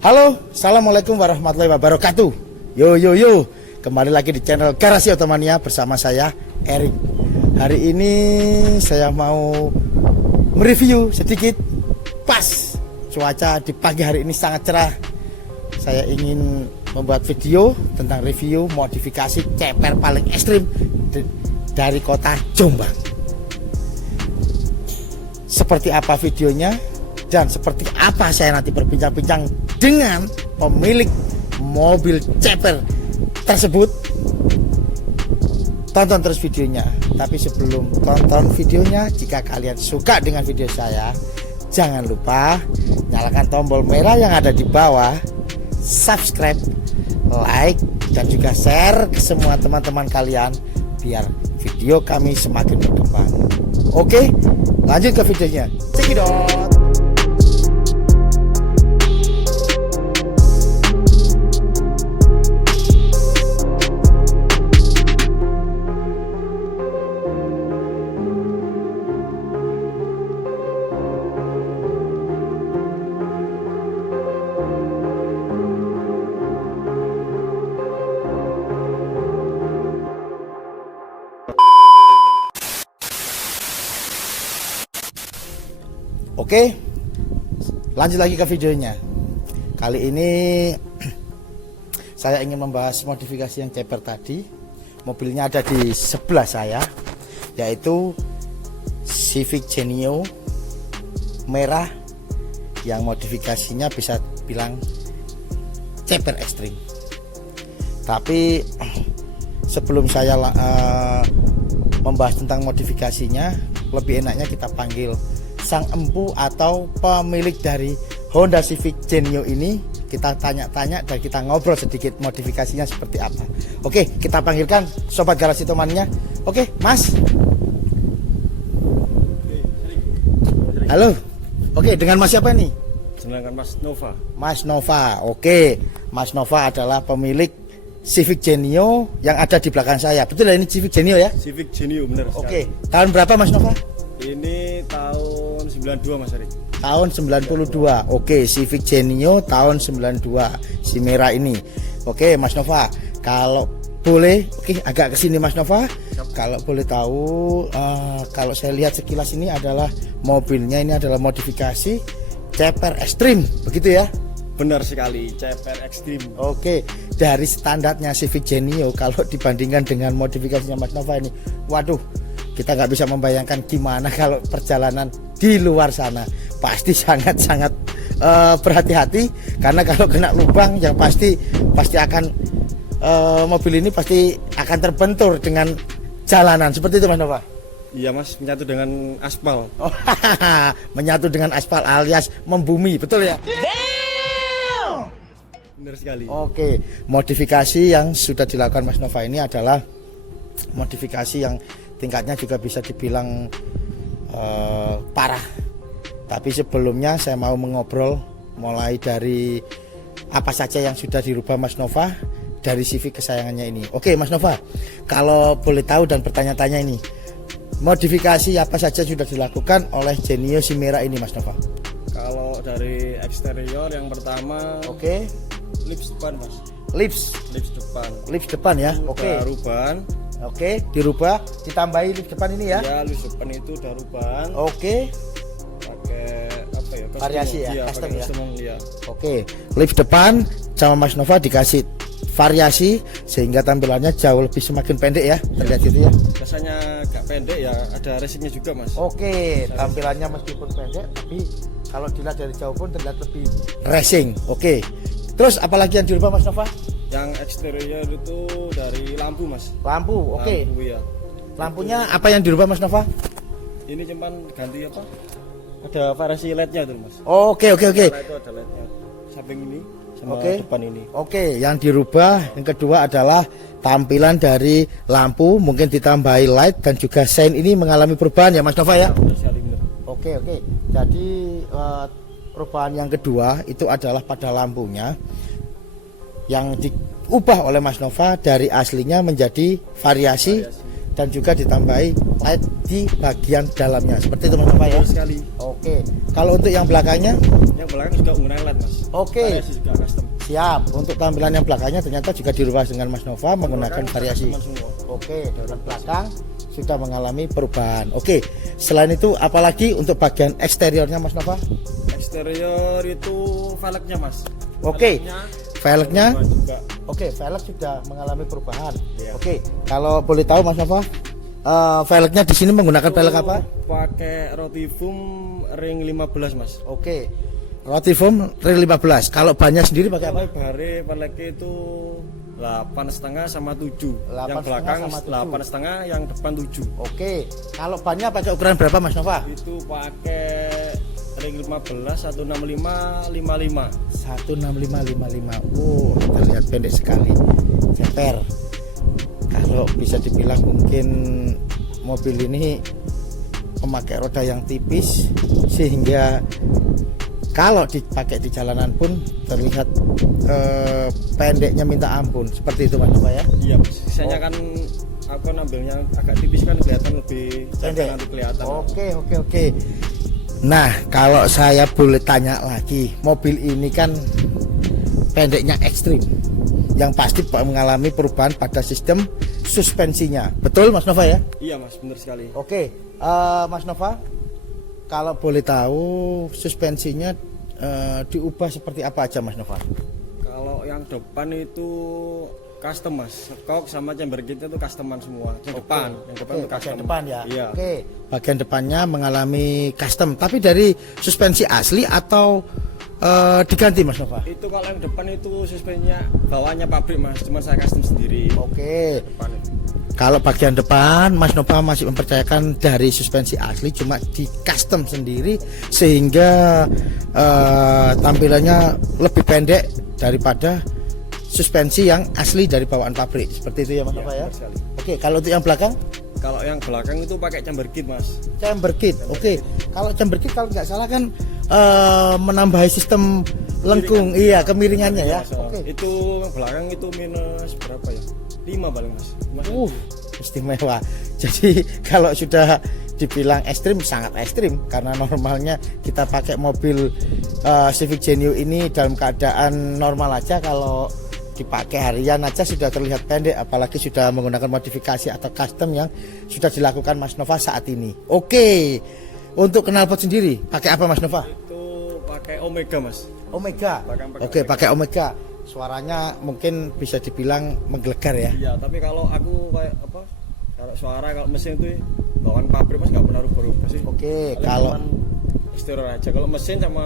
Halo, assalamualaikum warahmatullahi wabarakatuh. Yo, kembali lagi di channel Garasi Automania bersama saya Erik. Hari ini saya mau mereview sedikit. Pas cuaca di pagi hari ini sangat cerah. Saya ingin membuat video tentang review modifikasi ceper paling ekstrim dari kota Jombang. Seperti apa videonya dan seperti apa saya nanti berbincang-bincang dengan pemilik mobil ceper tersebut, tonton terus videonya. Tapi sebelum tonton videonya, jika kalian suka dengan video saya, jangan lupa nyalakan tombol merah yang ada di bawah, subscribe, like, dan juga share ke semua teman-teman kalian biar video kami semakin berkembang. Oke, lanjut ke videonya. Cekidot. Oke, lanjut lagi ke videonya. Kali ini saya ingin membahas modifikasi yang ceper tadi. Mobilnya ada di sebelah saya, yaitu Civic Genio merah yang modifikasinya bisa bilang ceper ekstrim. Tapi sebelum saya membahas tentang modifikasinya, lebih enaknya kita panggil sang empu atau pemilik dari Honda Civic Genio ini. Kita tanya-tanya dan kita ngobrol sedikit modifikasinya seperti apa. Oke, kita panggilkan sobat Garasi Automania. Oke, Mas. Halo. Oke, dengan Mas siapa nih? Dengan Mas Nova. Mas Nova. Oke, Mas Nova adalah pemilik Civic Genio yang ada di belakang saya. Betul ya, ini Civic Genio ya? Civic Genio, benar. Oke, tahun berapa Mas Nova? Ini tahun 92 Mas Ari. Tahun 92. Oke, Civic Genio tahun 92, si merah ini. Oke, Mas Nova, kalau boleh, oke, agak kesini Mas Nova. Kalau boleh tahu, kalau saya lihat sekilas ini adalah mobilnya, ini adalah modifikasi ceper ekstrim, begitu ya? Benar sekali, ceper ekstrim. Oke, dari standarnya Civic Genio kalau dibandingkan dengan modifikasinya Mas Nova ini, waduh, kita nggak bisa membayangkan gimana kalau perjalanan di luar sana. Pasti sangat-sangat berhati-hati, karena kalau kena lubang yang pasti akan mobil ini pasti akan terbentur dengan jalanan. Seperti itu Mas Nova? Iya Mas, menyatu dengan aspal. Oh, menyatu dengan aspal alias membumi, betul ya? Benar sekali. Oke, modifikasi yang sudah dilakukan Mas Nova ini adalah modifikasi yang tingkatnya juga bisa dibilang parah. Tapi sebelumnya saya mau mengobrol mulai dari apa saja yang sudah dirubah Mas Nova dari Civic kesayangannya ini. Oke Mas Nova, kalau boleh tahu dan bertanya-tanya ini, modifikasi apa saja sudah dilakukan oleh Genio si merah ini Mas Nova? Kalau dari eksterior yang pertama, oke, lips depan Mas. Lips depan ya. Oke. Ruban. Oke, dirubah, ditambahi lips depan ini ya? Ya, lips depan itu udah ruban. Oke. Pakai apa ya? Variasi ya, custom ya. Ya. Oke, lips depan sama Mas Nova dikasih variasi sehingga tampilannya jauh lebih semakin pendek ya, terlihat gitu ya. Biasanya agak pendek ya, ada racingnya juga Mas. Oke, tampilannya meskipun pendek tapi kalau dilihat dari jauh pun terlihat lebih racing. Oke. Terus apalagi yang dirubah Mas Nova? Yang eksterior itu dari lampu Mas. Lampu, oke. Lampu ya. Lampunya apa yang dirubah Mas Nova? Ini cuman ganti apa? Ada variasi LED-nya tuh Mas. Oke. Karena itu ada LED-nya. Samping ini sama depan ini. Oke, yang dirubah yang kedua adalah tampilan dari lampu, mungkin ditambahi light dan juga sein ini mengalami perubahan ya Mas Nova ya? Oke. Jadi perubahan yang kedua itu adalah pada lampunya yang diubah oleh Mas Nova dari aslinya menjadi variasi dan juga ditambahi light di bagian dalamnya. Seperti itu Mas Nova ya. Betul sekali. Oke. Kalau untuk yang belakangnya, Yang belakang juga menggunakan LED mas. Oke. Variasi juga custom. siap. Untuk tampilan yang belakangnya ternyata juga dirubah dengan Mas Nova menggunakan Belakang variasi. custom semua. Oke, dalam belakang sudah mengalami perubahan. Oke, selain itu apalagi untuk bagian eksteriornya Mas Nova? Eksterior itu velgnya mas. Oke. Velgnya, juga. oke, velg sudah mengalami perubahan. Iya. Oke, kalau boleh tahu Mas Nova, velgnya di sini menggunakan velg apa? Pakai Rotivum ring 15 mas. Oke, Rotivum ring 15. Kalau bannya sendiri pakai apa? Bare velgnya itu 8,5 sama 7. 8,5 Yang belakang sama 7. 8,5, yang depan 7. Oke, kalau bannya pakai ukuran berapa Mas Nova? Itu pakai ring 15 165 55. 16555. Oh, terlihat pendek sekali. Ceper. Kalau bisa dibilang mungkin mobil ini memakai roda yang tipis sehingga kalau dipakai di jalanan pun terlihat pendeknya minta ampun. Seperti itu Mas Nova ya. Iya, sisanya kan aku ngambilnya agak tipis kan kelihatan lebih Pendek. nanti kelihatan. Oke. Nah, kalau saya boleh tanya lagi, mobil ini kan pendeknya ekstrim, yang pasti mengalami perubahan pada sistem suspensinya. Betul Mas Nova ya? Iya mas, benar sekali. Oke, Mas Nova, kalau boleh tahu suspensinya diubah seperti apa aja Mas Nova? Kalau yang depan itu custom mas, kok sama chamber kita itu customan semua. Yang depan, yang depan Oke, itu custom. bagian depan ya. Iya. Oke, bagian depannya mengalami custom, tapi dari suspensi asli atau diganti Mas Nova? Itu kalau yang depan itu suspensinya bawahnya pabrik mas, cuma saya custom sendiri. Oke. Depan itu. Kalau bagian depan Mas Nova masih mempercayakan dari suspensi asli, cuma di custom sendiri sehingga tampilannya lebih pendek daripada suspensi yang asli dari bawaan pabrik. Seperti itu ya Mas Iya, Nova ya. benar sekali. Oke, kalau untuk yang belakang Kalau yang belakang itu pakai chamber kit mas. chamber kit. Oke, kalau chamber kit kalau nggak salah kan menambahi sistem lengkung, iya kemiringannya ya. Mas, Oke. Itu yang belakang itu minus berapa ya? 5 paling mas. Istimewa. Jadi kalau sudah dibilang ekstrim, sangat ekstrim karena normalnya kita pakai mobil Civic Genio ini dalam keadaan normal aja, kalau dipakai harian aja sudah terlihat pendek, apalagi sudah menggunakan modifikasi atau custom yang sudah dilakukan Mas Nova saat ini. Oke, untuk knalpot sendiri pakai apa Mas Nova? Itu pakai Omega mas. Omega. Pakai Oke, pakai Omega. Suaranya mungkin bisa dibilang menggelegar ya. Iya, tapi kalau aku kayak apa? Kalau suara, kalau mesin itu bawaan pabrik mas nggak pernah rubah-rubah sih. Oke, Paling kalau cuman exterior aja. Kalau mesin sama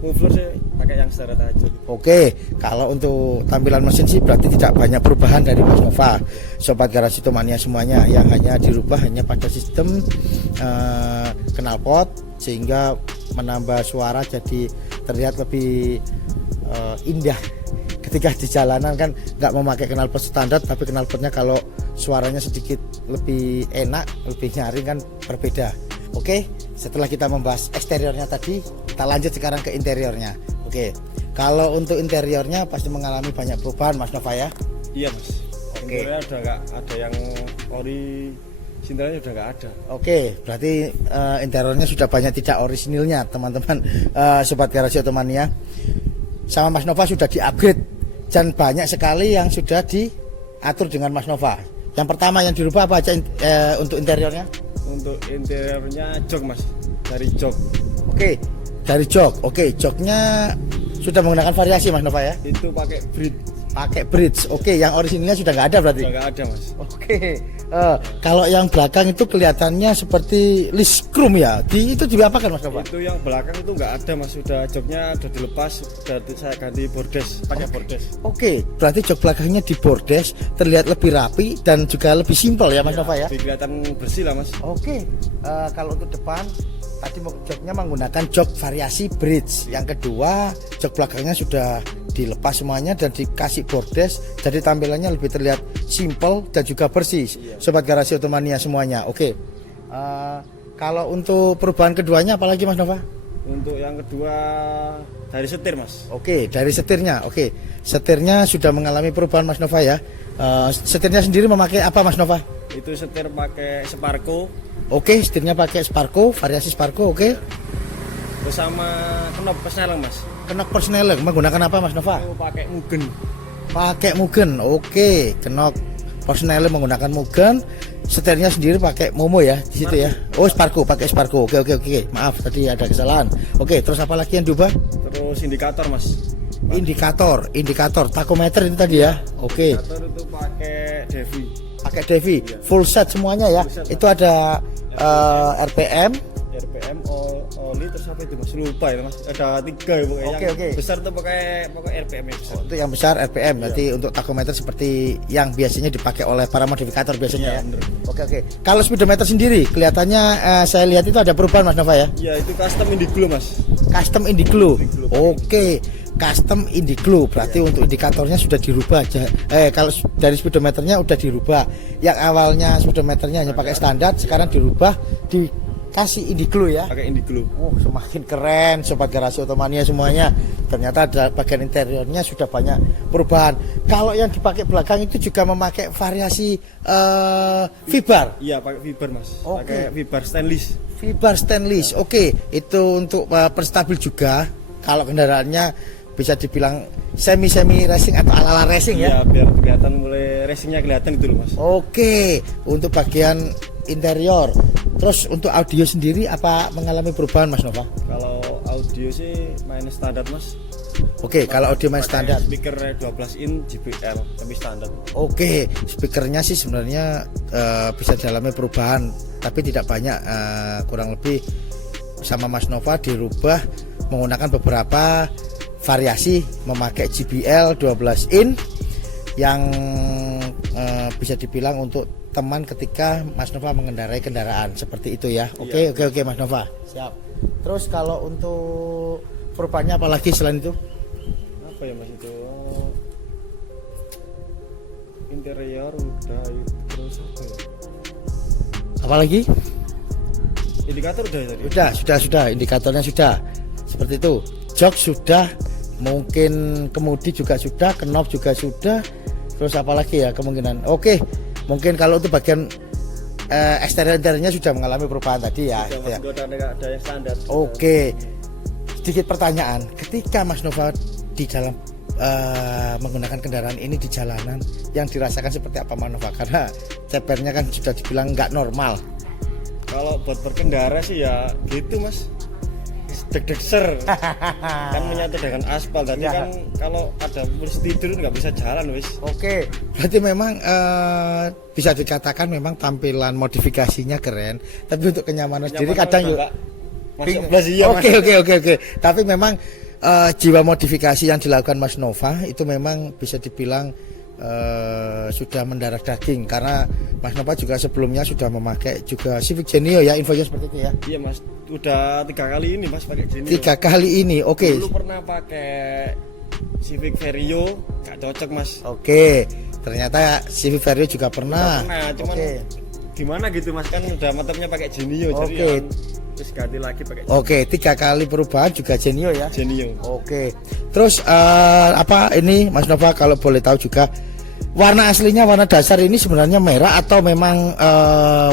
muffler sih pakai yang standar aja. Oke, kalau untuk tampilan mesin sih berarti tidak banyak perubahan dari Mas Nova. Sobat Garasi Tomania semuanya, yang hanya dirubah hanya pada sistem knalpot sehingga menambah suara jadi terlihat lebih indah. Ketika di jalanan kan nggak memakai knalpot standar, tapi knalpotnya kalau suaranya sedikit lebih enak, lebih nyaring kan berbeda. Oke, setelah kita membahas eksteriornya tadi, kita lanjut sekarang ke interiornya. Oke, kalau untuk interiornya pasti mengalami banyak perubahan Mas Nova ya. Iya mas. Oke. Interiornya udah nggak ada yang orisinalnya udah nggak ada. Oke, berarti interiornya sudah banyak tidak orisinilnya teman-teman, Sobat Garasi Otomania. Sama Mas Nova sudah di-upgrade dan banyak sekali yang sudah diatur dengan Mas Nova. Yang pertama yang dirubah apa aja untuk interiornya? Untuk interiornya jok mas, dari jok. Oke, dari jok. Oke, joknya sudah menggunakan variasi Mas Nova ya. Itu pakai bridge. Pakai bridge. Oke, yang orisinilnya sudah nggak ada berarti. Udah nggak ada mas. Oke, kalau yang belakang itu kelihatannya seperti list chrome ya. Itu diapakan Mas Nova? Itu yang belakang itu nggak ada mas, sudah joknya udah dilepas, udah saya ganti bordes, pakai bordes. Oke, berarti jok belakangnya di bordes, terlihat lebih rapi dan juga lebih simpel ya Mas Nova ya. Lebih kelihatan bersih lah mas. Oke, kalau untuk depan tadi joknya menggunakan jok variasi bridge. Yang kedua, jok belakangnya sudah dilepas semuanya dan dikasih bordes, jadi tampilannya lebih terlihat simple dan juga bersih. Sobat Garasi Otomania semuanya. Oke, kalau untuk perubahan keduanya apalagi Mas Nova? Untuk yang kedua dari setir mas. Oke, dari setirnya. Oke, setirnya sudah mengalami perubahan Mas Nova ya. Setirnya sendiri memakai apa Mas Nova? Itu setir pakai Sparko. Oke, setirnya pakai Sparko, variasi Sparko, oke. Terus sama knop persneleng Mas. Knop persneleng menggunakan apa Mas Nova? Itu pakai Mugen. Pakai Mugen, oke. Knop persneleng menggunakan Mugen. Setirnya sendiri pakai Momo ya di situ ya. Oh, Sparko, pakai Sparko. Oke. Maaf tadi ada kesalahan. Oke, terus apa lagi yang diubah? Terus indikator Mas. Indikator, takometer itu tadi ya. Oke. Indikator itu pakai Devi. Pakai Devi, full set semuanya ya. Full set, itu ada RPM, oli terus apa itu Mas? Lupa ya Mas. Ada 3 ya pokoknya. Oke. Besar tuh pakai RPM yang besar. Itu yang besar RPM. Berarti untuk takometer seperti yang biasanya dipakai oleh para modifikator biasanya ya. Bener. Oke. Kalau speedometer sendiri kelihatannya saya lihat itu ada perubahan Mas Nova ya. Iya, itu custom Indiglo Mas. Custom Indiglo. Oke. Custom Indiglo berarti untuk indikatornya sudah dirubah aja. Kalau dari speedometernya udah dirubah. Yang awalnya speedometernya hanya pakai standar, sekarang dirubah dikasih Indiglo ya. Pakai Indiglo. Oh, semakin keren Sobat Garasi Otomania semuanya. Ternyata ada bagian interiornya sudah banyak perubahan. Kalau yang dipakai belakang itu juga memakai variasi fiber. Iya, pakai fiber Mas. Oke. Pakai fiber stainless. Fiber stainless. Oke, itu untuk perstabil juga. Kalau kendaraannya bisa dibilang semi racing atau ala racing ya. Iya, biar kelihatan mulai racingnya kelihatan gitu loh Mas. Oke, untuk bagian interior. Terus untuk audio sendiri apa mengalami perubahan Mas Nova? Kalau audio sih main standar Mas. Oke, kalau audio main Pakai standar. Speaker 12 in JBL tapi standar. Oke, speakernya sih sebenarnya bisa dialami perubahan, tapi tidak banyak, kurang lebih sama Mas Nova dirubah menggunakan beberapa variasi memakai JBL 12 in yang bisa dibilang untuk teman ketika Mas Nova mengendarai kendaraan seperti itu ya. Oke Mas Nova. Siap. Terus kalau untuk perubahannya apa lagi selain itu? Apa ya Mas itu? Interior udah, terus apa ya? Apa lagi? Indikator udah ya tadi. Sudah indikatornya sudah. Seperti itu. Jok sudah, mungkin kemudi juga sudah, knob juga sudah. Terus apa lagi ya kemungkinan? Oke. Mungkin kalau itu bagian eksterior-interiornya sudah mengalami perubahan tadi ya. Sudah, Mas, ada yang standar. Oke. Sedikit pertanyaan, ketika Mas Nova di dalam menggunakan kendaraan ini di jalanan, yang dirasakan seperti apa Mas Nova? Karena cepernya kan sudah dibilang nggak normal. Kalau buat berkendara sih ya gitu Mas, deg-deg ser kan menyatu dengan aspal tadi Ya. kan kalau ada polisi tidur nggak bisa jalan wis. Oke, berarti memang bisa dikatakan memang tampilan modifikasinya keren, tapi untuk kenyamanan sendiri kadang yuk. Masuk belas iya Mas. Oke. Tapi memang jiwa modifikasi yang dilakukan Mas Nova itu memang bisa dibilang sudah mendarah daging, karena Mas Nova juga sebelumnya sudah memakai juga Civic Genio ya, infonya seperti itu ya. Iya Mas, udah 3 kali ini Mas pakai Genio. 3 kali ini, oke. Dulu pernah pakai Civic Vario, nggak cocok Mas. Oke, ternyata Civic Vario juga pernah. Cuman gimana gitu Mas, kan udah mantapnya pakai Genio. Oke. Jadi terus ganti lagi pakai Oke, 3 kali perubahan juga Genio ya. Genio. Oke. Terus apa ini Mas Nova kalau boleh tahu juga, warna aslinya, warna dasar ini sebenarnya merah atau memang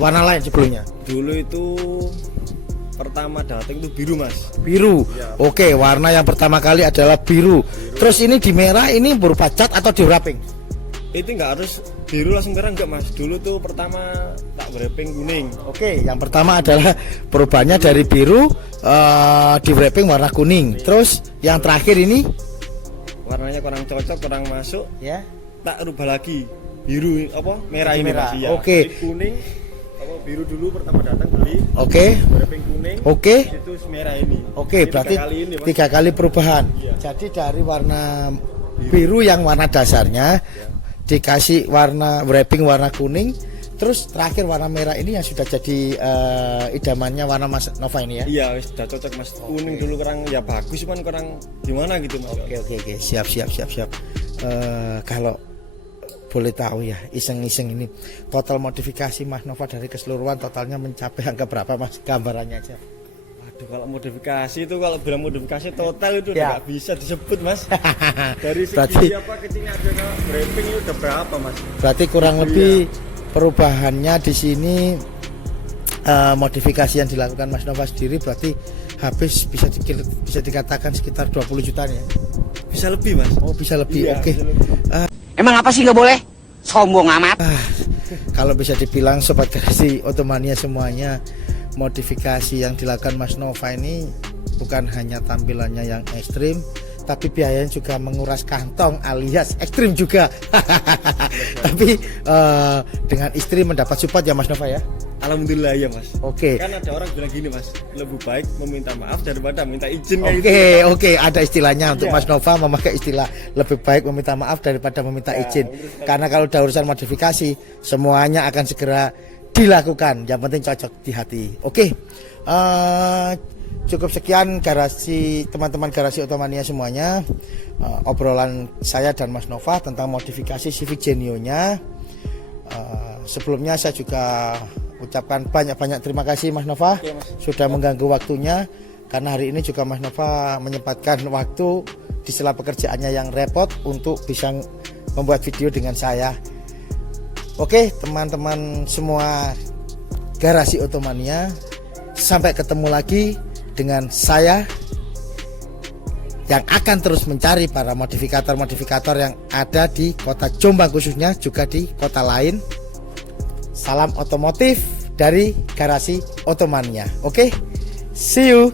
warna lain sebelumnya? Dulu itu pertama datang itu biru Mas. Biru. Ya. Oke, warna yang pertama kali adalah biru. Terus ini di merah ini berupa cat atau di wrapping? Itu nggak harus biru langsung merah enggak Mas. Dulu tuh pertama tak wrapping kuning. Oke, yang pertama adalah perubahannya dari biru di wrapping warna kuning. Terus yang terakhir ini Warnanya kurang cocok, kurang masuk, ya. tak rubah lagi biru apa merah ini Merah. Mas. Iya. Oke. Jadi kuning apa biru dulu pertama datang beli. Oke. Wrapping kuning. Oke. Itu merah ini. Oke, Jadi berarti 3 kali ini Mas. 3 kali perubahan. Iya. Jadi dari warna biru yang warna dasarnya dikasih warna wrapping warna kuning, terus terakhir warna merah ini yang sudah jadi idamannya warna Mas Nova ini ya. Iya, wis sudah cocok Mas. Kuning dulu kurang ya bagus cuman kurang gimana gitu Mas. Oke. Siap. Kalau boleh tahu ya, iseng-iseng ini total modifikasi Mas Nova dari keseluruhan totalnya mencapai angka berapa Mas, gambarannya aja? Waduh, kalau modifikasi itu, kalau bilang modifikasi total itu Ya. udah nggak bisa disebut mas. Dari segi Berarti- apa kecilnya ada wrapping itu udah berapa mas? Berarti kurang lebih perubahannya di sini modifikasi yang dilakukan Mas Nova sendiri berarti habis bisa dikatakan sekitar 20 jutaan ya. Bisa lebih mas. Oh, bisa lebih. Iya, Oke. bisa lebih. Emang apa sih nggak boleh? Sombong amat. Kalau bisa dibilang sobat garasi Otomania semuanya, modifikasi yang dilakukan Mas Nova ini bukan hanya tampilannya yang ekstrim, tapi biayanya juga menguras kantong alias ekstrim juga. Tapi dengan istri mendapat support ya Mas Nova ya. Alhamdulillah ya mas. Oke. Kan ada orang bilang gini mas, lebih baik meminta maaf daripada minta izin. Oke, ada istilahnya untuk Iya. Mas Nova memakai istilah lebih baik meminta maaf daripada meminta izin. Karena kalau udah urusan modifikasi, semuanya akan segera dilakukan. Yang penting cocok di hati. Oke, cukup sekian garasi teman-teman garasi Otomania semuanya. Obrolan saya dan Mas Nova tentang modifikasi Civic Genio-nya. Sebelumnya saya juga ucapkan banyak-banyak terima kasih Mas Nova sudah mengganggu waktunya, karena hari ini juga Mas Nova menyempatkan waktu di sela pekerjaannya yang repot untuk bisa membuat video dengan saya. Oke teman-teman semua garasi Otomania, sampai ketemu lagi dengan saya yang akan terus mencari para modifikator-modifikator yang ada di kota Jombang, khususnya juga di kota lain. Salam otomotif dari garasi Otomania. Oke, see you.